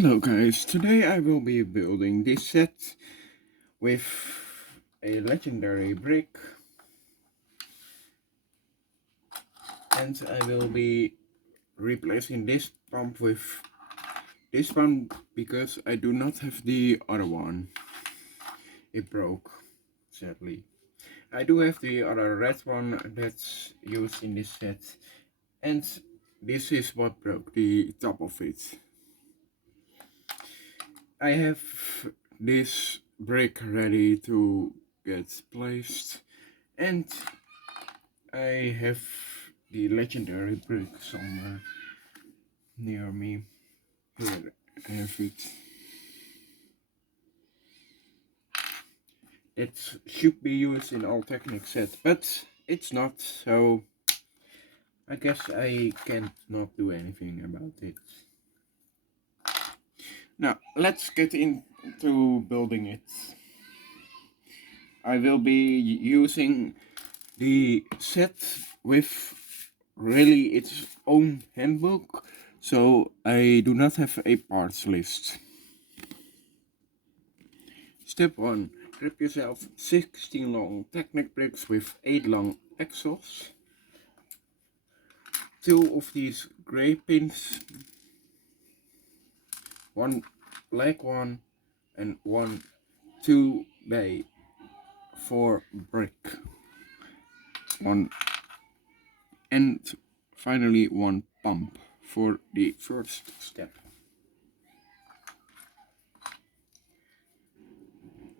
Hello guys, today I will be building this set with a legendary brick, and I will be replacing this pump with this one because I do not have the other one. It broke, sadly. I do have the other red one that's used in this set, and this is what broke, the top of it. I have this brick ready to get placed, and I have the legendary brick somewhere near me. Here I have it. It should be used in all Technic sets, but it's not, so I guess I can't not do anything about it. Now, let's get into building it. I will be using the set with really its own handbook, so I do not have a parts list. Step 1. Grab yourself 16 long Technic bricks with 8 long axles, 2 of these grey pins, 1 black one, and 1 2 by 4 brick, and finally 1 pump for the first step.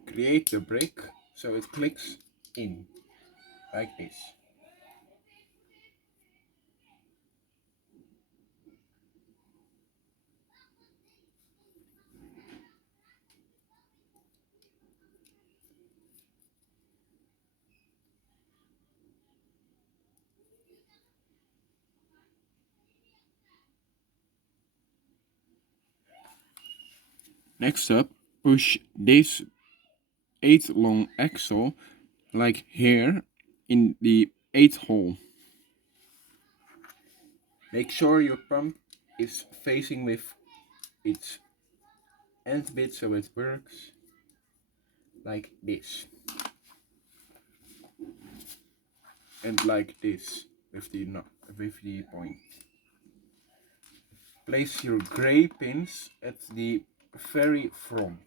Create the brick so it clicks in, like this. Next up, push this 8 long axle like here in the 8th hole. Make sure your pump is facing with its end bit so it works like this, and like this with the point. Place your grey pins at the very front.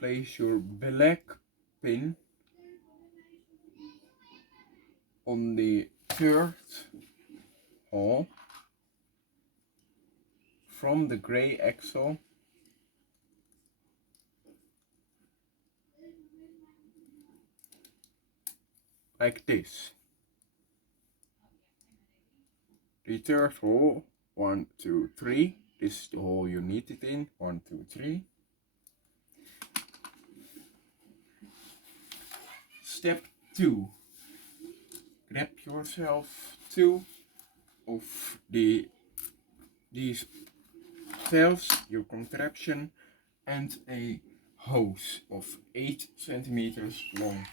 Place your black pin on the 3rd hole from the grey axle, like this. The 3rd hole, 1, 2, 3. This is the hole you need it in. 1, 2, 3. Step 2. Grab yourself 2 of these tails, your contraption, and a hose of 8 centimeters long.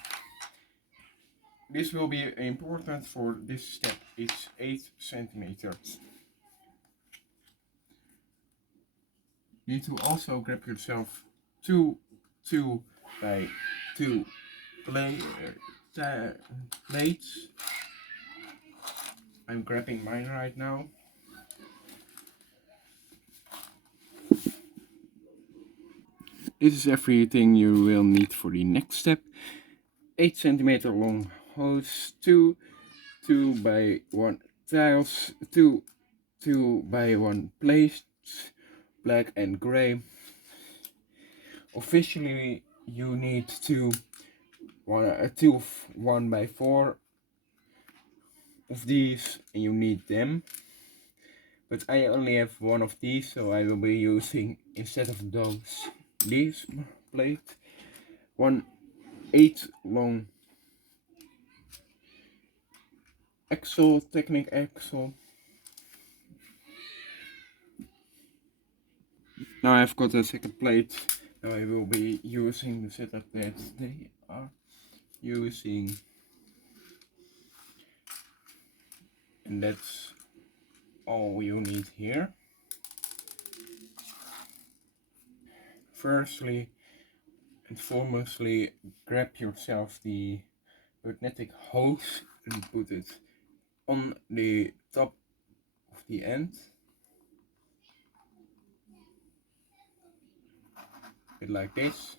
This will be important for this step. It's 8 centimeters. You need to also grab yourself 2 by 2 plates. I'm grabbing mine right now. This is everything you will need for the next step. 8 centimeter long hose, 2 by 1 tiles, 2 by 1 plates, black and grey. Officially you need 2 1 by 4 of these, and you need them, but I only have 1 of these, so I will be using, instead of those, this plate. 1 8 long axle, Technic axle. Now I've got a second plate Now I will be using the setup that they are using, and that's all you need here. Firstly and foremostly, grab yourself the magnetic hose and put it on the top of the end, bit like this.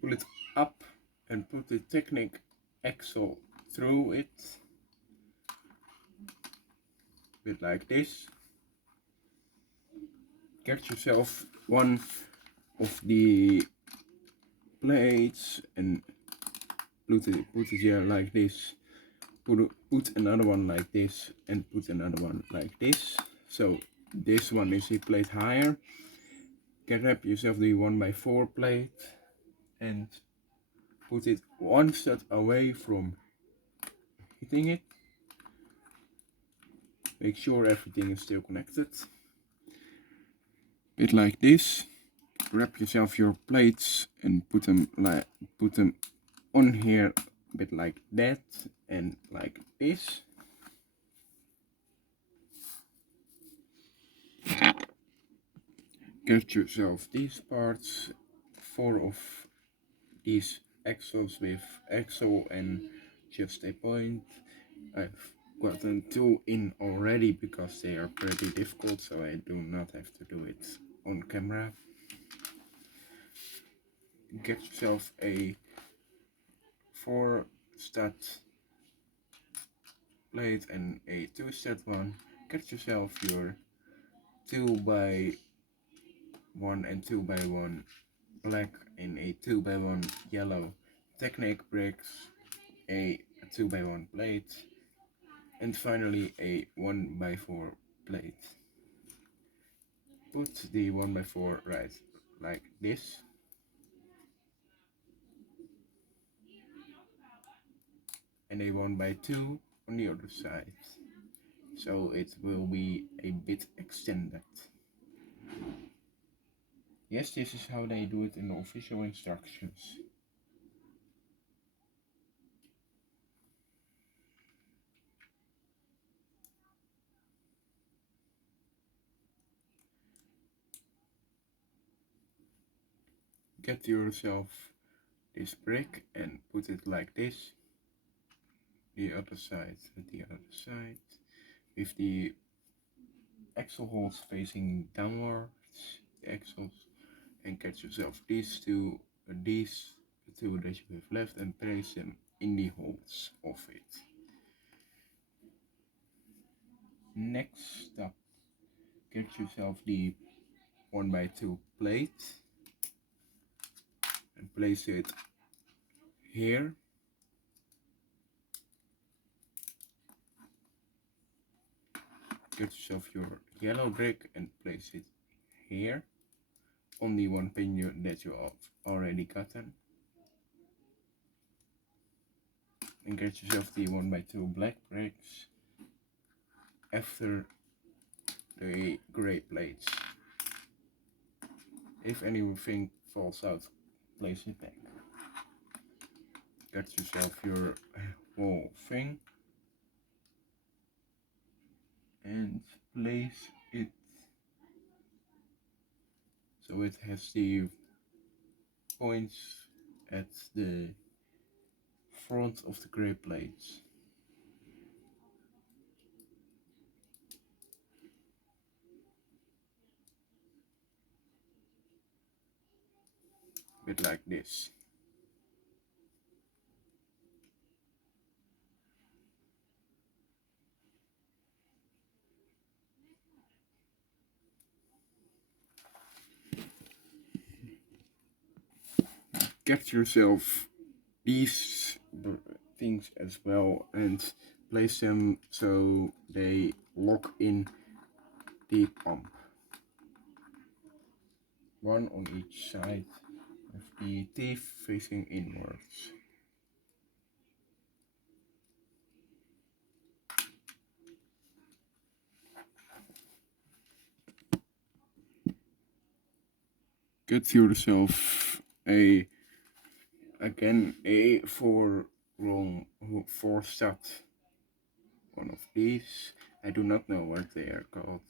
Pull it up and put the Technic axle through it, bit like this. Get yourself one of the plates and put it here like this. Put another one like this and put another one like this. So this one is a plate higher. Grab yourself the 1x4 plate and put it one step away from hitting it. Make sure everything is still connected. Bit like this. Grab yourself your plates and put them on here, a bit like that and like this. Get yourself these parts, 4 of these axles with axle and just a point. I've gotten 2 in already because they are pretty difficult, so I do not have to do it on camera. Get yourself a 4 stud plate and a 2 stud one. Get yourself your 2x1 and 2x1 black and a 2x1 yellow Technic bricks, a 2x1 plate, and finally a 1x4 plate. Put the 1x4 right like this. And a 1x2 on the other side. So it will be a bit extended. Yes, this is how they do it in the official instructions. Get yourself this brick and put it like this. The other side, with the axle holes facing downwards, the axles, and get yourself these two that you have left and place them in the holes of it. Next up, get yourself the 1x2 plate and place it here. Get yourself your yellow brick and place it here on the one pin that you have already gotten. And get yourself the 1x2 black bricks after the grey plates. If anything falls out, place it back. Get yourself your whole thing and place it so it has the points at the front of the grey plates. A bit like this. Get yourself these things as well and place them so they lock in the pump. One on each side with the teeth facing inwards. get yourself a again a four stud one of these. I do not know what they are called.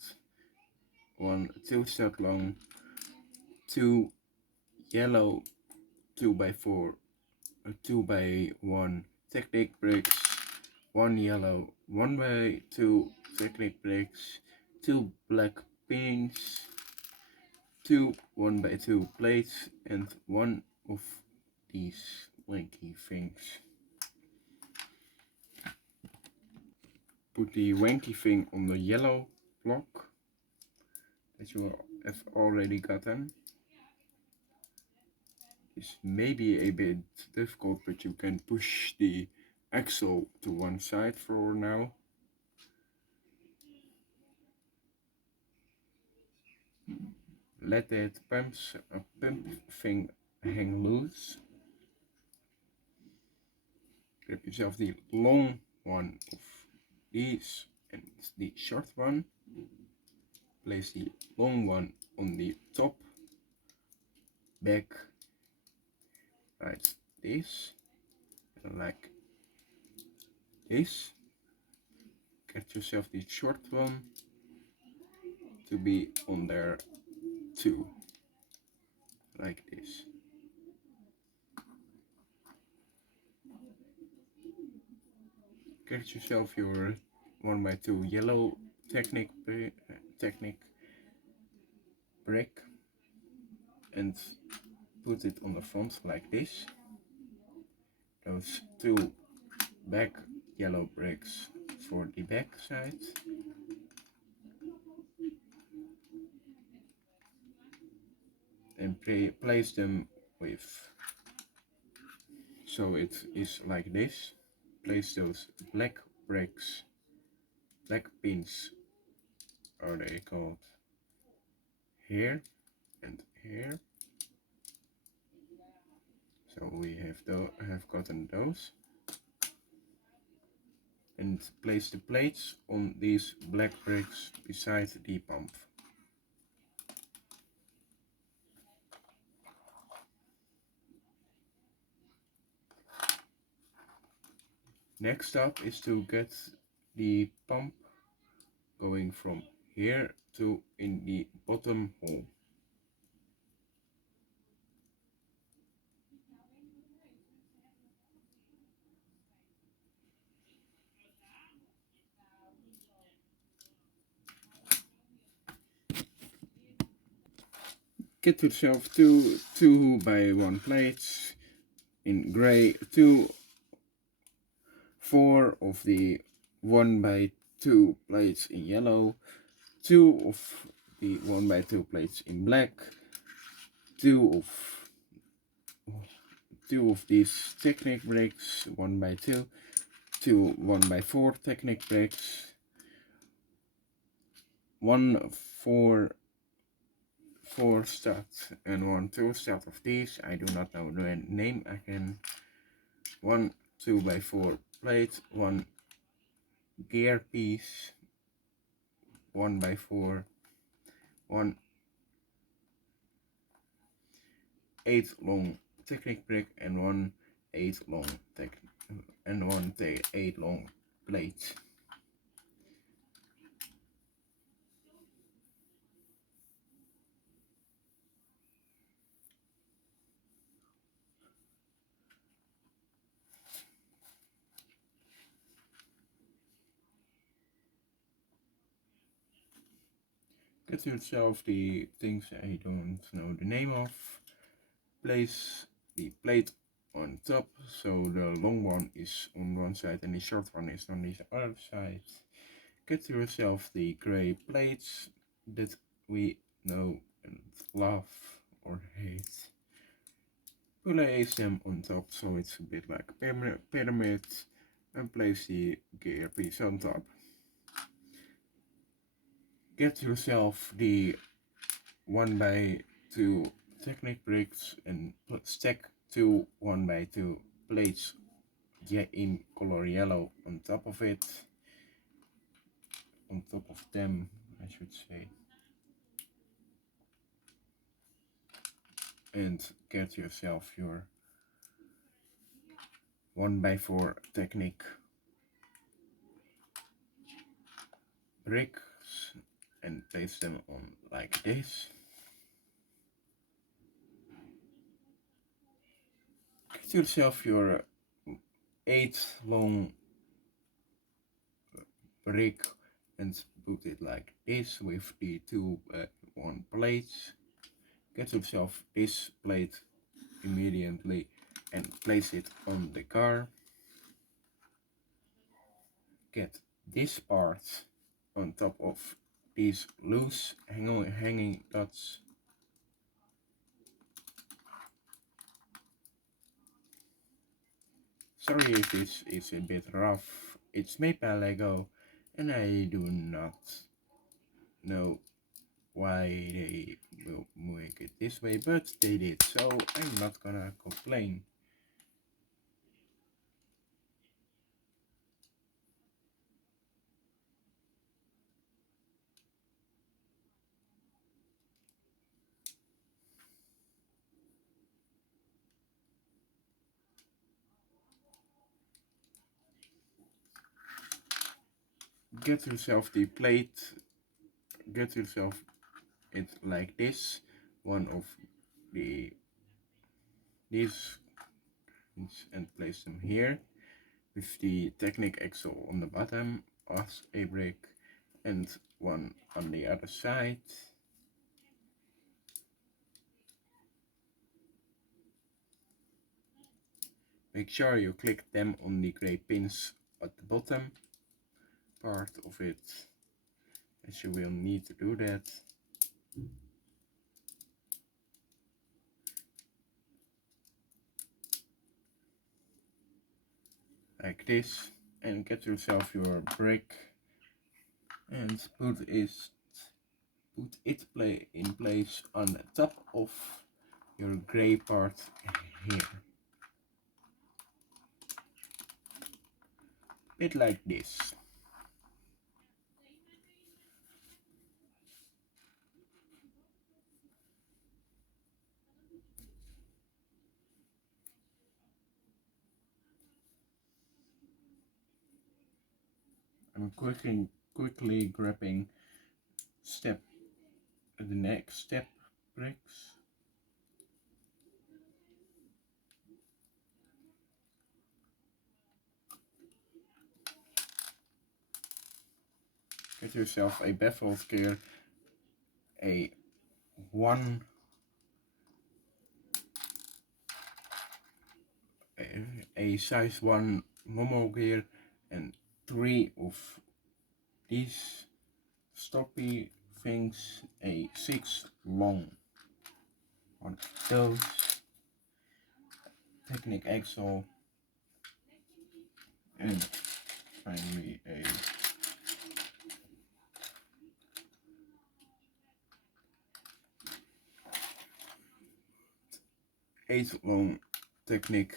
One 2 stud long, 2 yellow 2x4, 2x1 technique bricks, 1 yellow 1x2 technique bricks, 2 black pins, 2 1x2 plates, and 1 of these wanky things. Put the wanky thing on the yellow block that you have already gotten. It's maybe a bit difficult, but you can push the axle to one side for now. Let that pump thing hang loose. Grab yourself the long one of these and the short one. Place the long one on the top, back, like this, and like this. Get yourself the short one to be on there too, like this. Get yourself your 1x2 yellow technique brick and put it on the front like this. Those 2 back yellow bricks for the back side. And place them with, so it is like this. Place those black bricks, black pins are they called, here and here. So we have gotten those. And place the plates on these black bricks beside the pump. Next up is to get the pump going from here to in the bottom hole. Get yourself two 2x1 plates in gray, 4 of the 1x2 plates in yellow, 2 of the 1x2 plates in black, 2 of these Technic bricks, 1x2, 2 1x4 Technic bricks, 1 4 stud and 1 2 stud of these. I do not know the name again. 1 2x4 plate, 1 gear piece, 1x4, 1 8 long Technic brick, and 1 8 long and 1 8 long plate. Get yourself the things I don't know the name of. Place the plate on top, so the long one is on one side and the short one is on the other side. Get yourself the gray plates that we know and love or hate. Place them on top so it's a bit like a pyramid, and place the gear piece on top. Get yourself the 1x2 Technic bricks and stack 2 1x2 plates in color yellow on top of it. On top of them, I should say. and get yourself your 1x4 technique bricks and place them on like this. Get yourself your 8 long brick and put it like this with the 2 plates. Get yourself this plate immediately and place it on the car. Get this part on top of these loose hanging dots. Sorry if this is a bit rough. It's made by Lego and I do not know why they will make it this way, but they did, so I'm not gonna complain. Get yourself the plate, get yourself it like this, one of these, and place them here with the Technic axle on the bottom as a brick and one on the other side. Make sure you click them on the grey pins at the bottom part of it, as you will need to do that. Like this, and get yourself your brick and put it in place on the top of your grey part here. Bit like this. I'm quickly grabbing the next step bricks. Get yourself a beveled gear, a size 1 normal gear, and 3 of these stoppy things, a 6 long one of those, Technic axle, and finally a 8 long Technic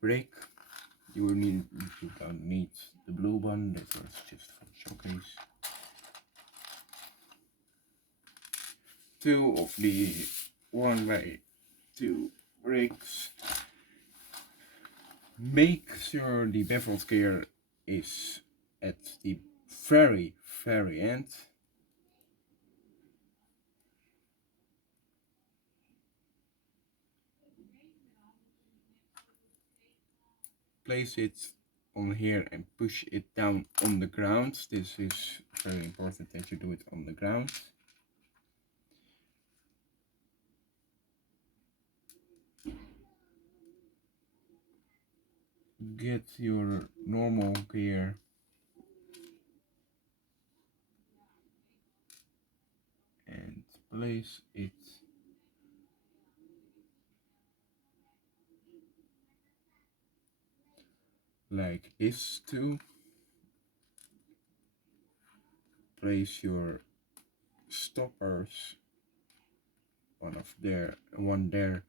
brake. You don't need the blue one, that was just for showcase. 2 of the 1x2 brakes. Make sure the beveled gear is at the very end. Place it on here and push it down on the ground. This is very important that you do it on the ground. Get your normal gear and place it like this too. Place your stoppers, one there,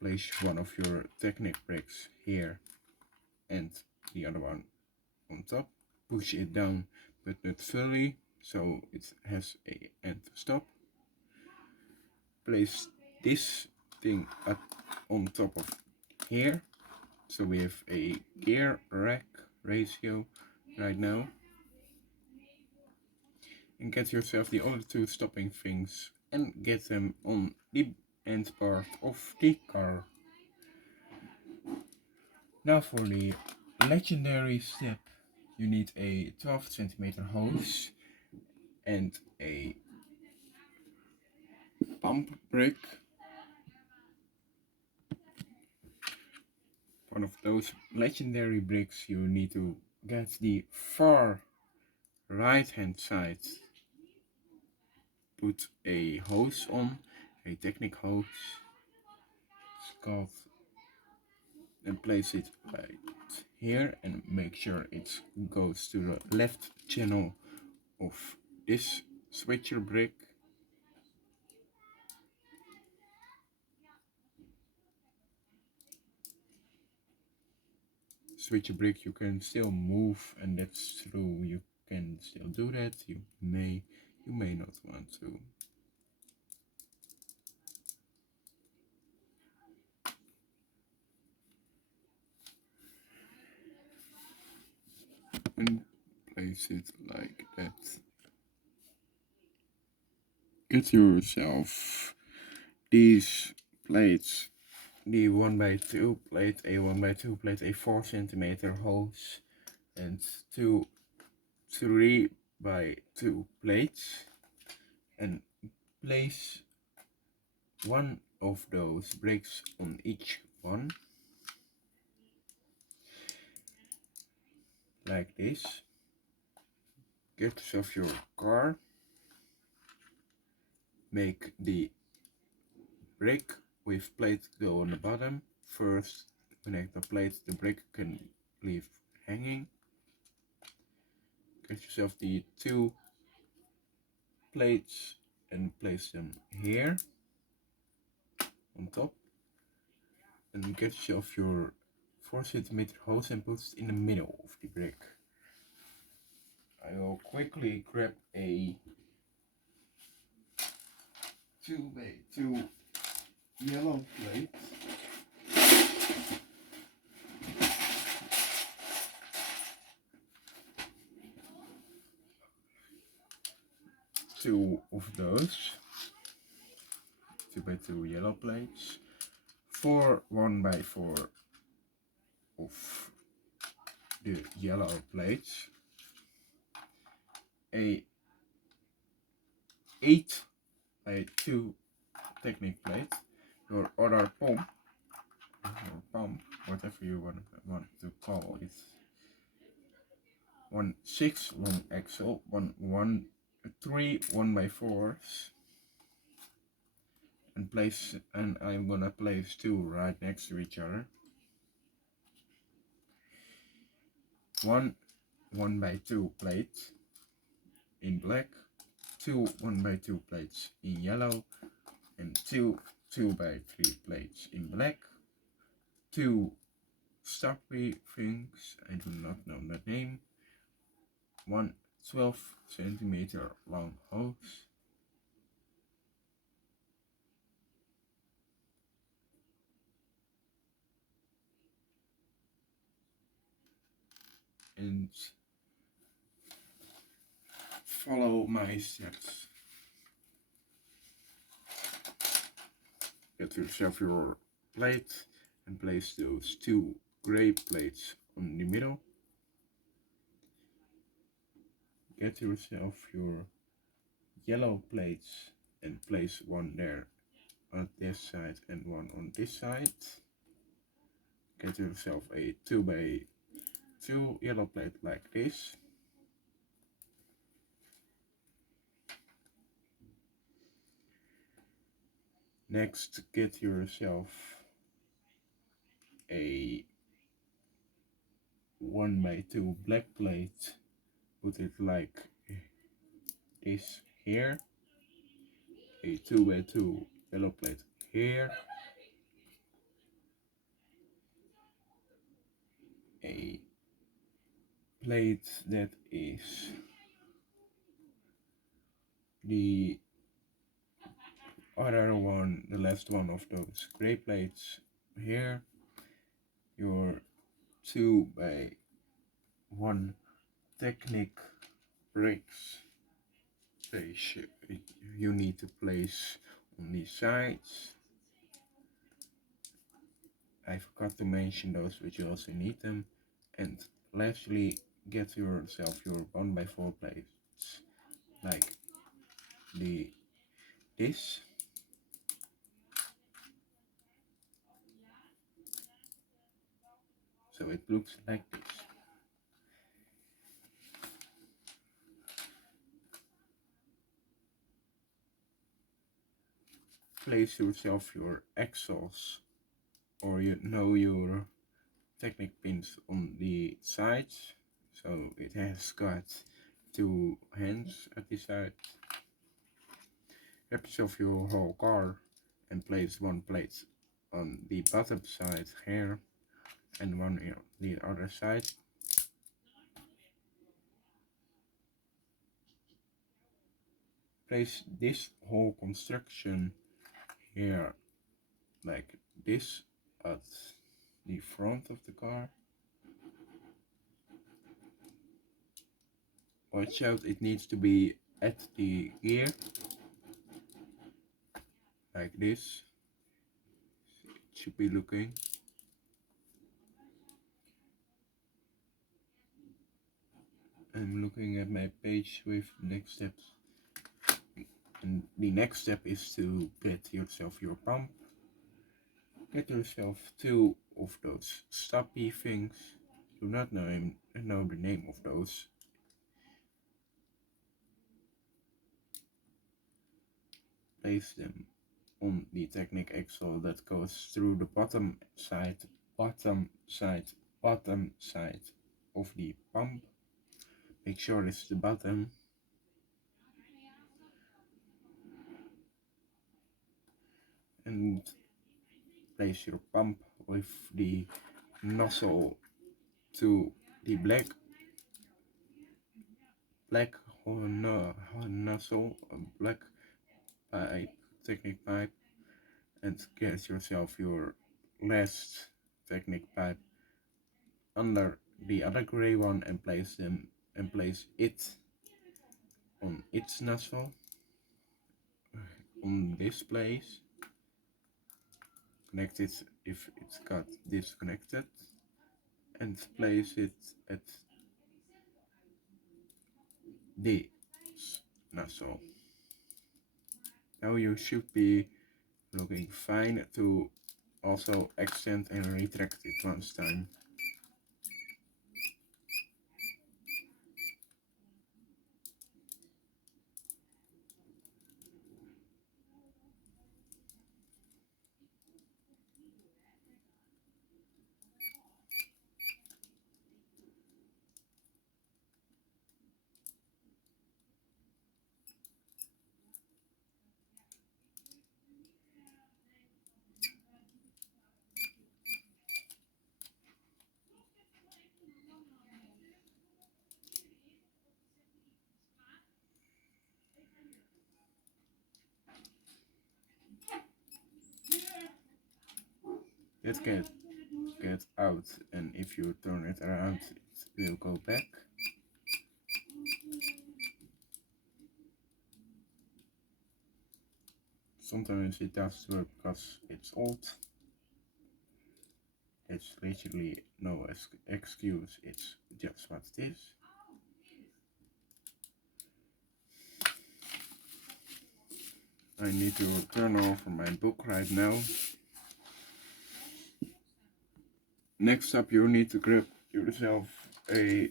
place one of your Technic bricks here and the other one on top. Push it down but not fully, so it has a end stop. Place this thing up on top of here. So we have a gear rack ratio right now. And get yourself the other two stopping things and get them on the end part of the car. Now for the legendary step, you need a 12 centimeter hose and a pump brick. One of those legendary bricks you need to get the far right hand side. Put a hose on, a Technic hose. It's called, and place it right here and make sure it goes to the left channel of this switcher brick. Switcher brick you can still move, and that's true, you can still do that. You may not want to. And place it like that. Get yourself these plates, the 1x2 plate, a 1x2 plate, a 4 centimeter hose, and two 3x2 plates, and place one of those bricks on each one, like this. Get yourself your car, make the brick with plate go on the bottom. First connect the plate the brick can leave hanging. Get yourself the two plates and place them here on top, and get yourself your 4 centimeter hose and put it in the middle of the brick. I will quickly grab a 2x2 yellow plate. Two of those 2x2 yellow plates. 4 1x4 of the yellow plates. A 8x2 Technic plate. Your other pump, whatever you want to call it. 1 6 long axle, 3 1x4s, and I'm gonna place two right next to each other. One 1x2 plate in black, two 1x2 plates in yellow, and two 2x3 plates in black. Two stoppy things, I do not know the name. One 12 centimeter long hose. And follow my steps. Get yourself your plate and place those two gray plates on the middle. Get yourself your yellow plates and place one there on this side and one on this side. Get yourself a 2x2 yellow plate like this. Next, get yourself a 1x2 black plate. Put it like this here. A 2x2 yellow plate here. A plate that is the other one, the last one of those gray plates here, your 2 by 1 Technic bricks you need to place on these sides. I forgot to mention those, but you also need them. And lastly, get yourself your 1 by 4 plates like this. So it looks like this. Place yourself your axles or your Technic pins on the sides. So it has got 2 hands at the side. Grab yourself your whole car and place 1 plate on the bottom side here and 1 on the other side. Place this whole construction here like this at the front of the car. Watch out, it needs to be at the gear like this. It should be looking. I'm looking at my page with next steps. And the next step is to get yourself your pump. Get yourself 2 of those stoppy things. Do not know the name of those. Place them on the Technic axle that goes through the bottom side of the pump. Make sure it's the bottom. And place your pump with the nozzle to the black nozzle, black pipe, Technic pipe, and get yourself your last Technic pipe under the other gray one and place it on its nozzle on this place. Connect it if it's got disconnected and place it at this nozzle. Now you should be looking fine to also extend and retract it once time. Get out, and if you turn it around it will go back. Sometimes it does work because it's old. It's literally no excuse, it's just what it is. I need to turn over my book right now. Next up, you need to grab yourself a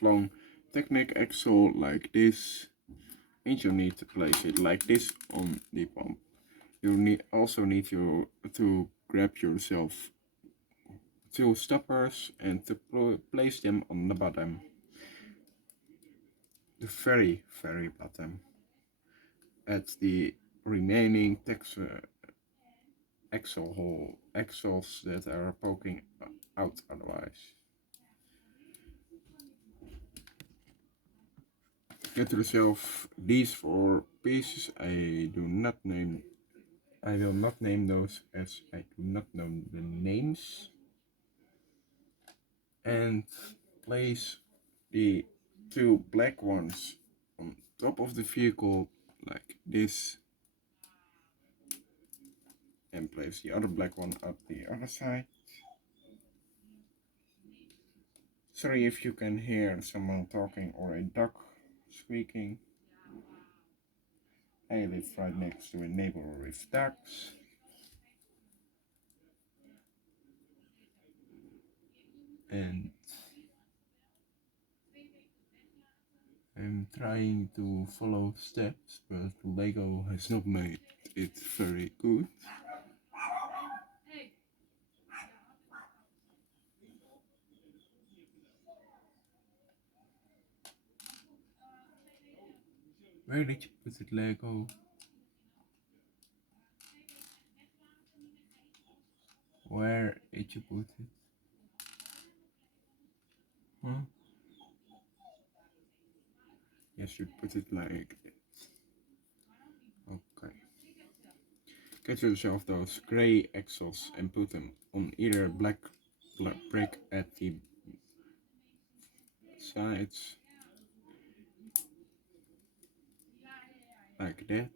long Technic axle like this, and you need to place it like this on the pump. You also need to grab yourself 2 stoppers and to place them on the bottom, the very bottom, at the remaining axles that are poking out otherwise. Get yourself these 4 pieces. I will not name those as I do not know the names. And place the 2 black ones on top of the vehicle like this. And place the other black one up the other side. Sorry if you can hear someone talking or a dog squeaking. I live right next to a neighbor with ducks. And I'm trying to follow steps, but Lego has not made it very good. Where did you put it, Lego? Where did you put it? Huh? Yes, you put it like this. Okay. Get yourself those gray axles and put them on either black brick at the sides. Like that.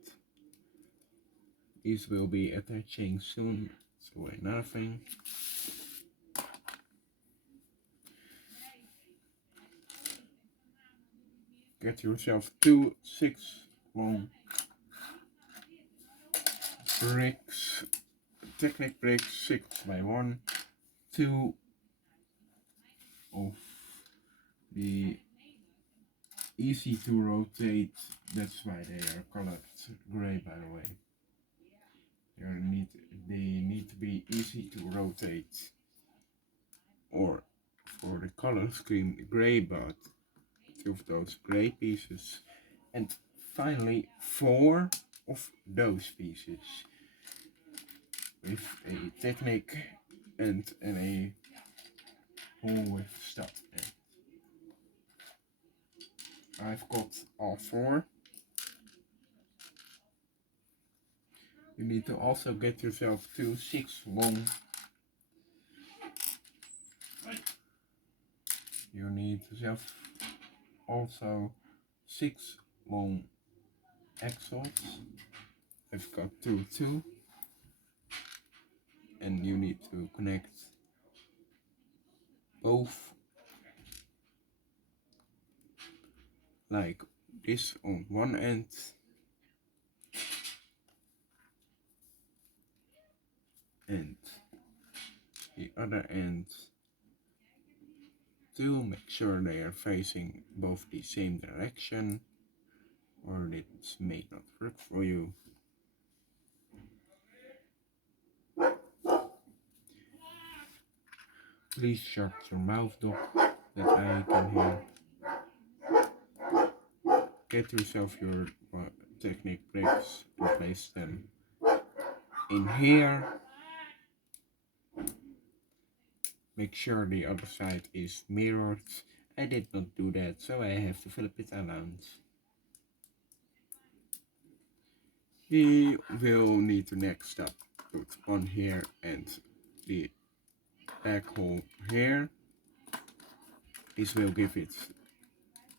These will be attaching soon, so another thing. Get yourself 2 6-long bricks, Technic bricks, 6x1, 2 of the easy to rotate, that's why they are colored gray, by the way. They need to be easy to rotate, or for the color scheme gray, but 2 of those gray pieces, and finally 4 of those pieces with a Technic and a hole with stud. I've got all 4. You need to also get yourself 2 6-long. You need yourself also 6-long axles. I've got 2 too. And you need to connect both like this on one end and the other end to make sure they are facing both the same direction, or this may not work for you. Please shut your mouth, dog, that I can hear. Get yourself your Technic bricks and place them in here. Make sure the other side is mirrored. I did not do that, so I have to flip it around. We will need to next up put one here and the back hole here. This will give it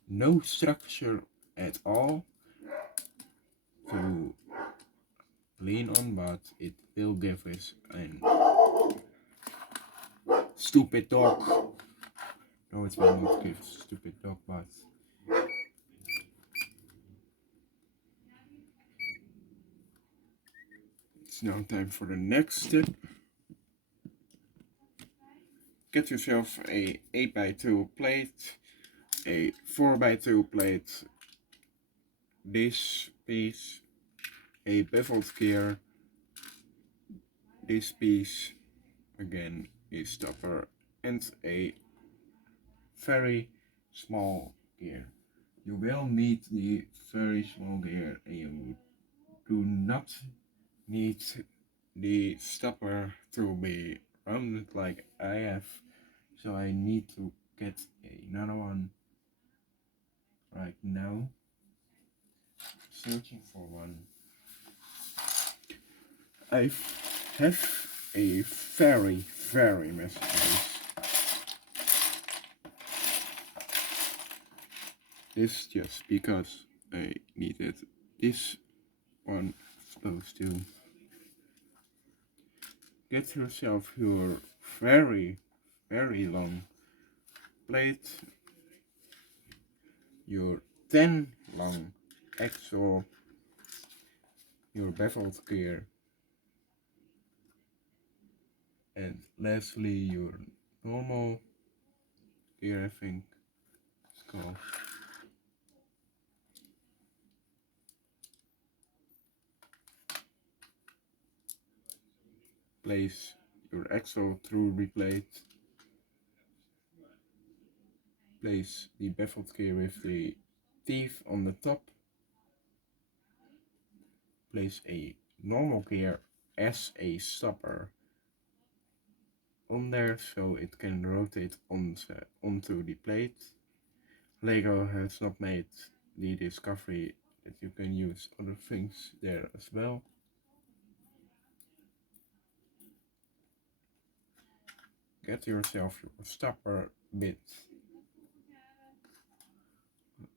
no structure at all to lean on, but it will give us an stupid dog. No, it will not give stupid dog, but it's now time for the next step. Get yourself a 8x2 plate, a 4x2 plate, this piece, a beveled gear, this piece, again a stopper, and a very small gear. You will need the very small gear, and you do not need the stopper to be rounded like I have, so I need to get another one right now. searching for one. I have a very messy base. This just because I needed this one supposed to. Get yourself your very long plate, your 10 long axle, your beveled gear, and lastly your normal gear, I think it's called. Place your axle through the plate. Place the beveled gear with the teeth on the top. Place a normal gear as a stopper on there so it can rotate onto the plate. Lego has not made the discovery that you can use other things there as well. Get yourself your stopper bit.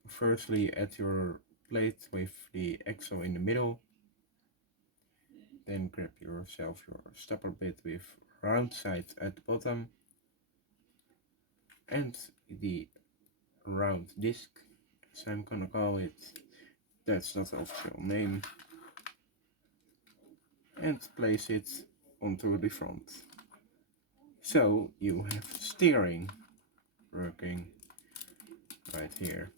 Firstly, add your plate with the axle in the middle. Then grab yourself your stopper bit with round sides at the bottom and the round disc, as I'm gonna call it. That's not the official name. And place it onto the front. So you have steering working right here.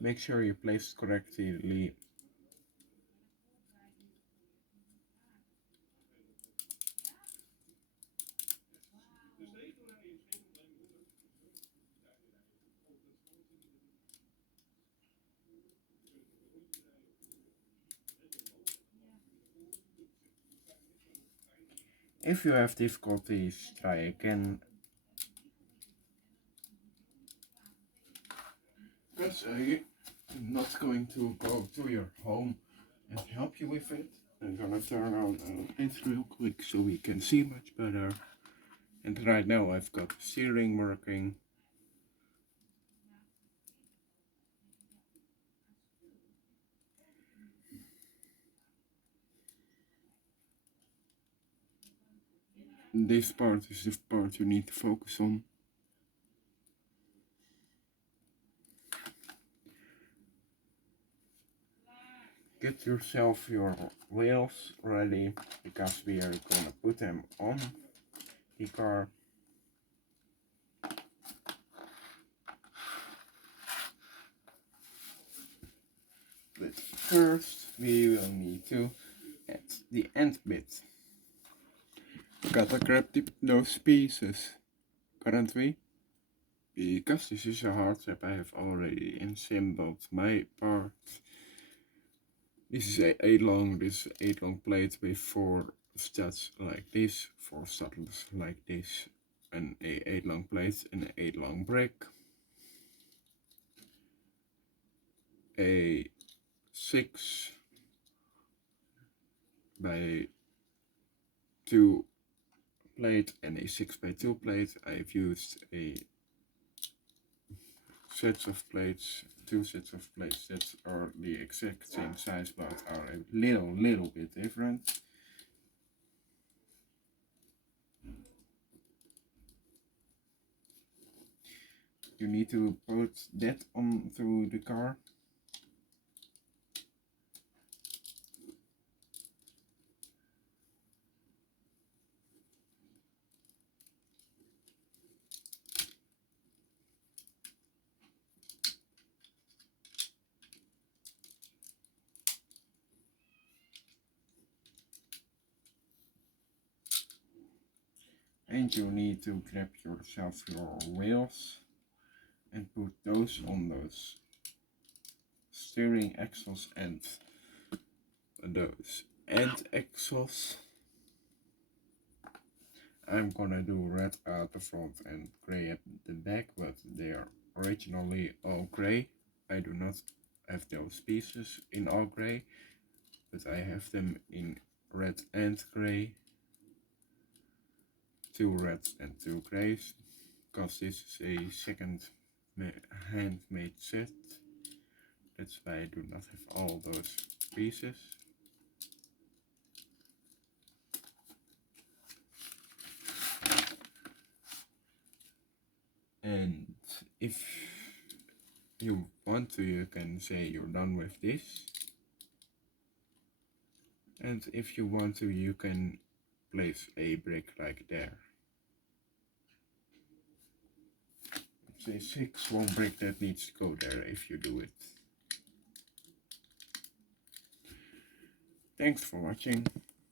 Make sure you place it correctly. If you have difficulties, try again. Because I'm not going to go to your home and help you with it. I'm gonna turn on the lights real quick so we can see much better. And right now I've got the steering working. This part is the part you need to focus on. Get yourself your wheels ready because we are gonna put them on the car. But first we will need to add the end bit. We gotta grab those pieces, can't we? Because this is a hard trap, I have already assembled my part. This is a 8 long plate with 4 studs like this, 4 studs like this, and a 8 long plate and an 8 long brick. A 6 by 2 plate and a 6 by 2 plate. I've used a sets of plates, 2 sets of plates that are the exact same size but are a little bit different. You need to put that onto the car. And you need to grab yourself your wheels and put those on those steering axles and those end axles. I'm gonna do red at the front and grey at the back, but they are originally all grey. I do not have those pieces in all grey, but I have them in red and grey. 2 reds and 2 greys, because this is a second handmade set. That's why I do not have all those pieces. And if you want to, you can say you're done with this. And if you want to, you can place a brick like there. It's a 6-1 brick that needs to go there if you do it. Thanks for watching.